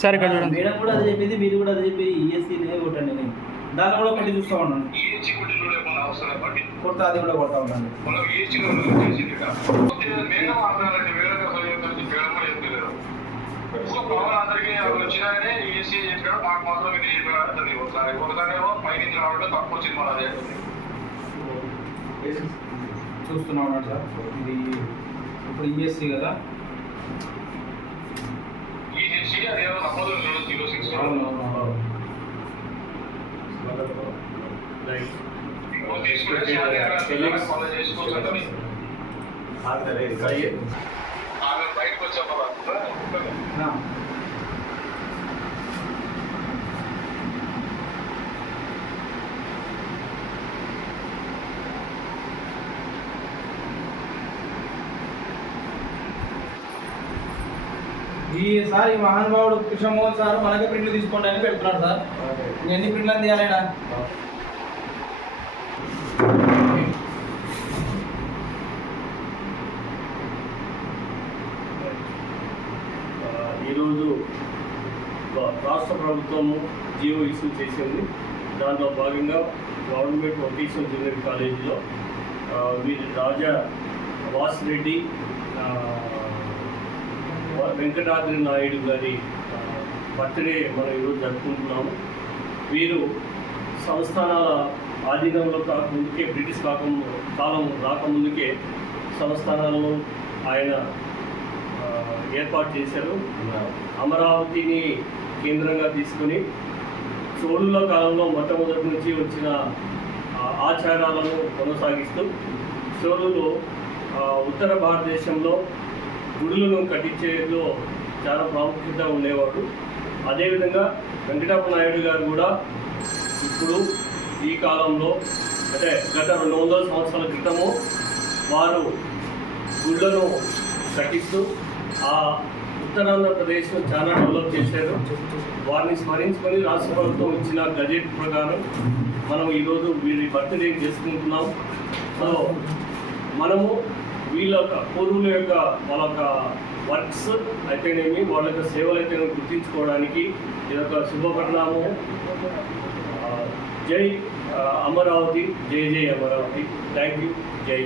సరే ఇక్కడ చూడండి. మేడం కూడా అదే చెప్పింది, మీరు కూడా అదే చెప్పి ఈఎస్సీనే కొట్టండి. నేను దాన్ని కూడా కొట్టి చూస్తూ ఉన్నాను. కొడతా, అది కూడా కొడతా ఉన్నాను. అందరికీ వచ్చినాయనే ఈఎస్సీ చెప్పాడు, మాకు మాత్రం ఇది ఒకసారి పైనుంచి రావడం తక్కువ సినిమా అదే చూస్తున్నా ఉన్నాడు సార్. ఇది ఇప్పుడు ఈఎస్సీ కదా, ఈఎస్సీ అదేమో నమ్మదు 06 తీసుకుంటే ఫాలో చేసుకోవచ్చు. ఆమె బయటకు వచ్చాము ఈసారి మహానుభావుడు కృష్ణమోహన్ సార్ మనకే ప్రింట్లు తీసుకోండి అని పెడుతున్నాడు సార్. ఎన్ని ప్రింట్లు అని తీయాలైనా? ఈరోజు రాష్ట్ర ప్రభుత్వము జీవో ఇష్యూ చేసింది. దాంట్లో భాగంగా గవర్నమెంట్ వొకేషనల్ జూనియర్ కాలేజీలో వీరి రాజా వాసిరెడ్డి వెంకటాద్రి నాయుడు గారి బర్త్డే మనం ఈరోజు జరుపుకుంటున్నాము. వీరు సంస్థానాల ఆధీనంలో కాకముందుకే, బ్రిటిష్ కాలం రాకముందుకే సంస్థానాలను ఆయన ఏర్పాటు చేశారు. అమరావతిని కేంద్రంగా తీసుకుని చోళుల కాలంలో మొట్టమొదటి నుంచి వచ్చిన ఆచారాలను కొనసాగిస్తూ చోళులు ఉత్తర భారతదేశంలో గుడులను కట్టించేలో చాలా ప్రాముఖ్యత ఉండేవాడు. అదేవిధంగా వెంకటప్ప నాయుడు గారు కూడా ఇప్పుడు ఈ కాలంలో, అంటే గత 200 సంవత్సరాల క్రితము వారు గుళ్ళను కట్టిస్తూ ఆ ఉత్తరాంధ్రప్రదేశ్ను చాలా డెవలప్ చేశారు. వారిని స్మరించుకొని రాష్ట్ర ప్రభుత్వం ఇచ్చిన గజెట్ ప్రకారం మనం ఈరోజు వీరి బర్త్డే చేసుకుంటున్నాం. సో మనము వీళ్ళ యొక్క పూర్వుల యొక్క వాళ్ళ యొక్క వర్క్స్ అయితేనేమి, వాళ్ళ యొక్క సేవలు అయితేనేమి గుర్తించుకోవడానికి ఇదొక శుభపరిణామం. జై అమరావతి, జై జై అమరావతి. Thank you. జై.